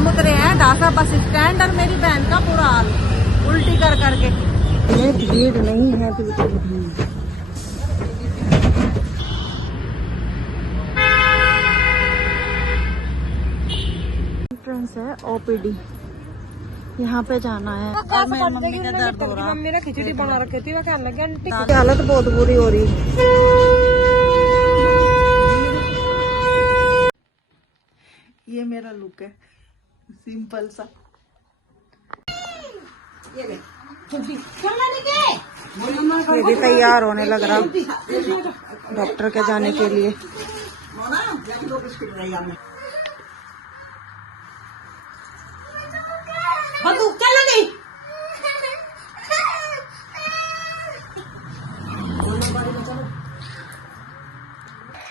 हम उतरे हैं ढासा बस स्टैंड और मेरी बहन का बुरा हाल उल्टी कर करके। ये भीड़ नहीं है बिल्कुल भी। एंट्रेंस है ओपीडी, यहाँ पे जाना है। और मेरी मम्मी का दर्द हो रहा। मम्मी ने खिचड़ी बना रखी थी, वो कहने लगी आंटी की हालत बहुत बुरी हो रही। ये मेरा लुक है, सिंपल सा। ये भी तैयार होने लग रहा डॉक्टर के जाने के लिए।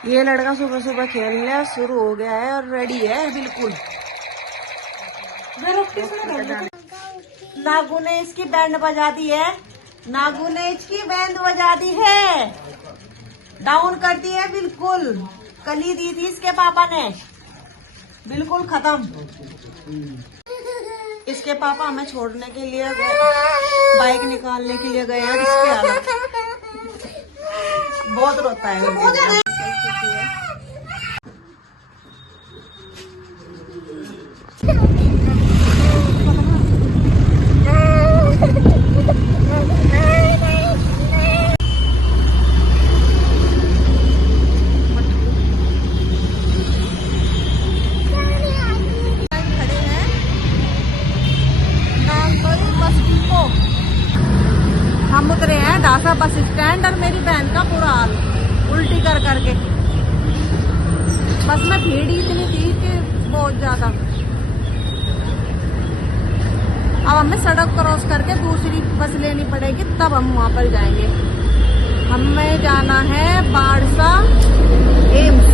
ये लड़का सुबह सुबह खेलने शुरू हो गया है और रेडी है बिल्कुल। नागू ने इसकी बैंड बजा दी है, नागू ने इसकी बैंड बजा दी है, डाउन कर दी है बिल्कुल। कली दी थी इसके पापा ने, बिल्कुल खत्म। इसके पापा हमें छोड़ने के लिए बाइक निकालने के लिए गए हैं। इसकी हालत बहुत रोता है। हम उतरे हैं ढासा बस स्टैंड और मेरी बहन का बुरा हाल उल्टी कर करके। बस में भीड़ ही इतनी थी कि बहुत ज्यादा। अब हमें सड़क क्रॉस करके दूसरी बस लेनी पड़ेगी, तब हम वहां पर जाएंगे। हमें जाना है बारसा एम्स।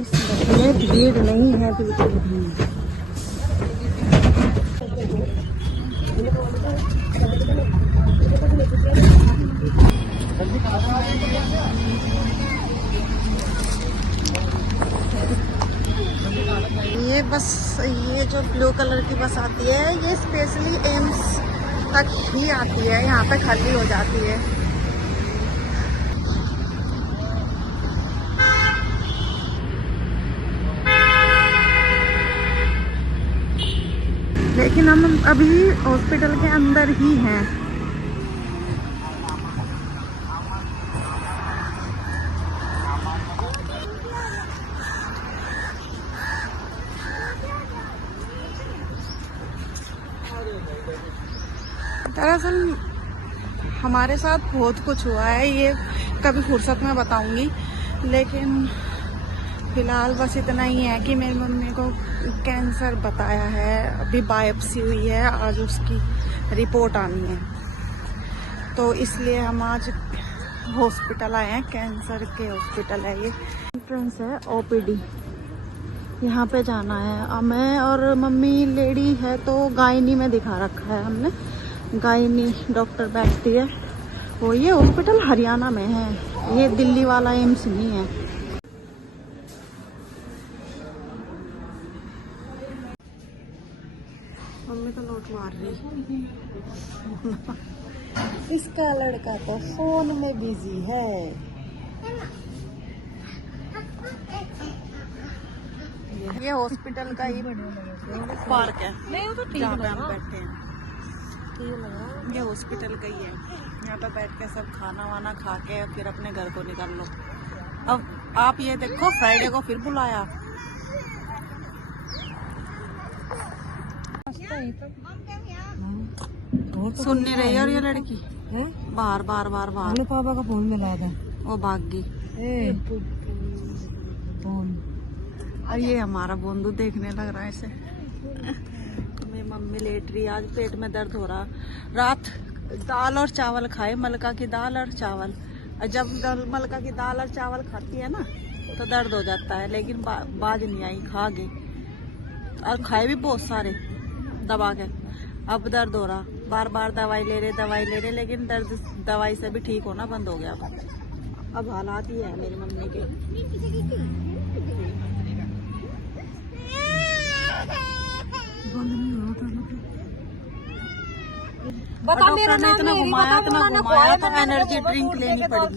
इसमें भीड़ नहीं है बिल्कुल भी। ये बस, ये जो ब्लू कलर की बस आती है, ये स्पेशली एम्स तक ही आती है, यहाँ पे खाली हो जाती है। लेकिन हम अभी हॉस्पिटल के अंदर ही हैं। दरअसल हमारे साथ बहुत कुछ हुआ है, ये कभी फुर्सत में बताऊंगी। लेकिन फिलहाल बस इतना ही है कि मेरी मम्मी को कैंसर बताया है, अभी बायोप्सी हुई है, आज उसकी रिपोर्ट आनी है। तो इसलिए हम आज हॉस्पिटल आए हैं, कैंसर के हॉस्पिटल है ये। एंट्रेंस है ओपीडी, यहाँ पे जाना है। मैं और मम्मी लेडी है तो गायनी में दिखा रखा है हमने, गायनी डॉक्टर बैठती है वो। ये हॉस्पिटल हरियाणा में है, ये दिल्ली वाला एम्स नहीं है। मम्मी तो नोट मार रही। इसका लड़का तो फोन में बिजी है। ये हॉस्पिटल का ही पार्क है जहाँ पे हम बैठे हैं। ये हॉस्पिटल का ही है, यहाँ पे बैठ के सब खाना वाना खा के फिर अपने घर को निकाल लो। अब आप ये देखो, फ्राइडे को फिर बुलाया। सुन नहीं रही और ये लड़की बार बार बार बार पापा का फोन मिला था, वो भाग गई। और ये हमारा बोंदू देखने लग रहा है इसे। मेरी मम्मी लेट रही, आज पेट में दर्द हो रहा। रात दाल और चावल खाए, मलका की दाल और चावल। और जब मलका की दाल और चावल खाती है ना तो दर्द हो जाता है, लेकिन बाज नहीं आई, खा गई। और खाए भी बहुत सारे दबा के। अब दर्द हो रहा, बार बार दवाई ले रहे, लेकिन दर्द दवाई से भी ठीक होना बंद हो गया। अब हालात ही है मेरी मम्मी के। बता मेरा नाम इतना घुमाया तो एनर्जी ड्रिंक लेनी पड़ेगी।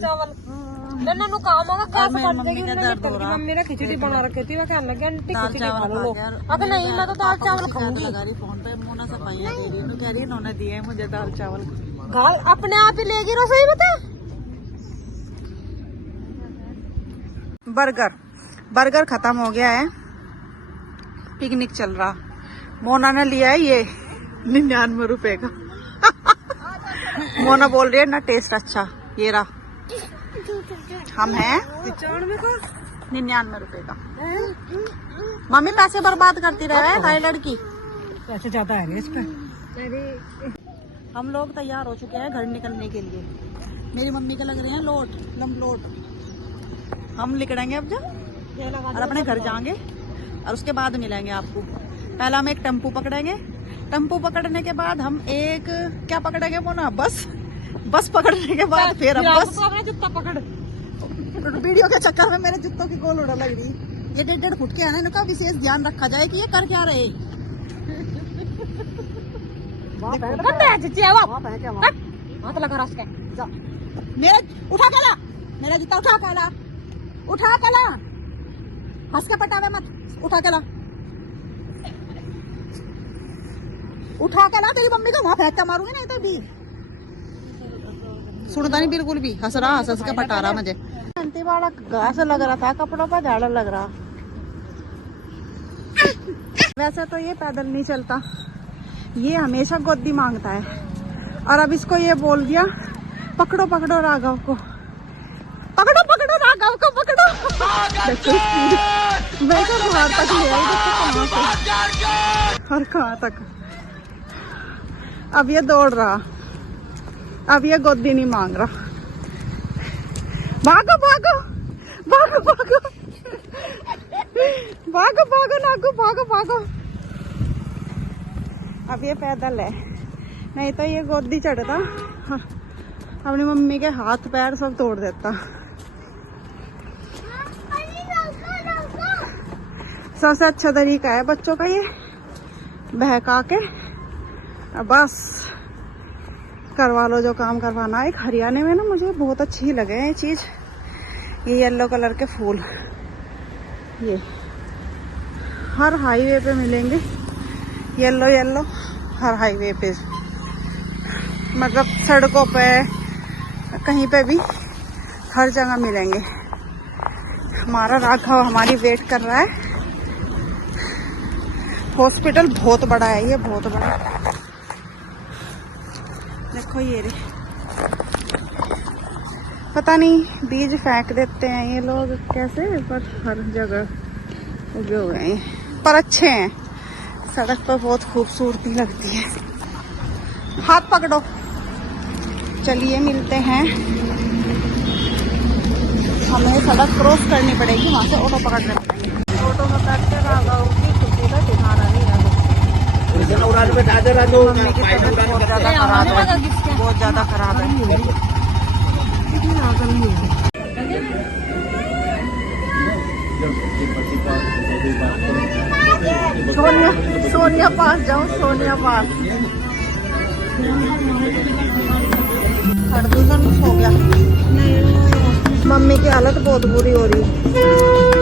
मैंने नु काम होगा कैसे मेरी कर मम्मी देगी का मैं दर्द हो रहा। मम्मी ने खिचड़ी बना रखी थी, वो कहने लगी आंटी दाल खिचड़ी खा चावल लो। खा के अगर नहीं मैं तो दाल चावल खाऊंगी। लगा रही फोन पे, मोना सफाइयाँ दे रही, कह रही इन्होंने दिए हैं मुझे दाल चावल। गाल अपने आप ही लेगी रसोई बता। बर्गर खत्म हो गया है, पिकनिक चल रहा। मोना ने लिया है ये 99 रुपए का। मोना बोल रही है ना टेस्ट अच्छा, ये रहा। हम हैं 99 रुपए का। मम्मी पैसे बर्बाद करती रहे भाई लड़की। पैसे ज्यादा है इस पे। हम लोग तैयार हो चुके हैं घर निकलने के लिए। मेरी मम्मी के लग रहे हैं लम्बलोट। हम निकलेंगे अब जब और अपने घर जाएंगे और उसके बाद मिलेंगे आपको। पहला हम एक टेम्पू पकड़ेंगे, टेम्पू पकड़ने के बाद हम एक क्या पकड़ेंगे वो ना बस पकड़ने के बाद फिर हम बस जूता पकड़। वीडियो के चक्कर में मेरे जूतों की गोल उड़ा लग रही। ये 1.5 फुट के है ना, इनका विशेष ध्यान रखा जाए कि ये कर क्या रहे। हाथ लगा रहा उसके। मेरा उठा के ला, मेरा जूता उठा के ला, हंस के पटावे मत, उठा के ला तेरी मम्मी को वहां फेंक के मारूंगी नहीं तो भी सुनता नहीं बिल्कुल भी। हंस के पटा रहा मुझे। अंति वाला घास लग रहा था, कपड़ों पर झाड़ा लग रहा। वैसे तो ये पैदल नहीं चलता, ये हमेशा गोदी मांगता है। और अब इसको ये बोल दिया पकड़ो राघव को, पकड़ो राघव को, पकड़ो। मैं तो बाहर तक ले आई, और कहाँ तक। अब ये दौड़ रहा, अब ये गोदी नहीं मांग रहा। भागो नागू। अब ये पैदल है, नहीं तो ये गोदी चढ़ता, हाँ, अपनी मम्मी के हाथ पैर सब तोड़ देता। सबसे अच्छा तरीका है बच्चों का ये, बहका के बस करवा लो जो काम करवाना है। एक हरियाणा में ना मुझे बहुत अच्छी लगे ये चीज, ये येलो कलर के फूल, ये हर हाईवे पे मिलेंगे। येलो हर हाईवे पे, मतलब सड़कों पे कहीं पे भी हर जगह मिलेंगे। हमारा राघव हमारी वेट कर रहा है। हॉस्पिटल बहुत बड़ा है, ये बहुत बड़ा। देखो ये रे, पता नहीं बीज फेंक देते हैं ये लोग कैसे, पर हर जगह उगे हुए हैं, पर अच्छे हैं। सड़क पर बहुत खूबसूरती लगती है। हाथ पकड़ो, चलिए मिलते हैं। हमें सड़क क्रॉस करनी पड़ेगी, वहाँ से ऑटो पकड़ने पड़ेंगे। ऑटो पकड़ के राघव की खुशी का ठिकाना नहीं रहा। मम्मी की तबीयत बहुत ज्यादा खराब है, बहुत ज्यादा खराब है। सोनिया पास जाओ, सोनिया पास। प्रदूषण हो गया, मम्मी की हालत बहुत बुरी हो रही है।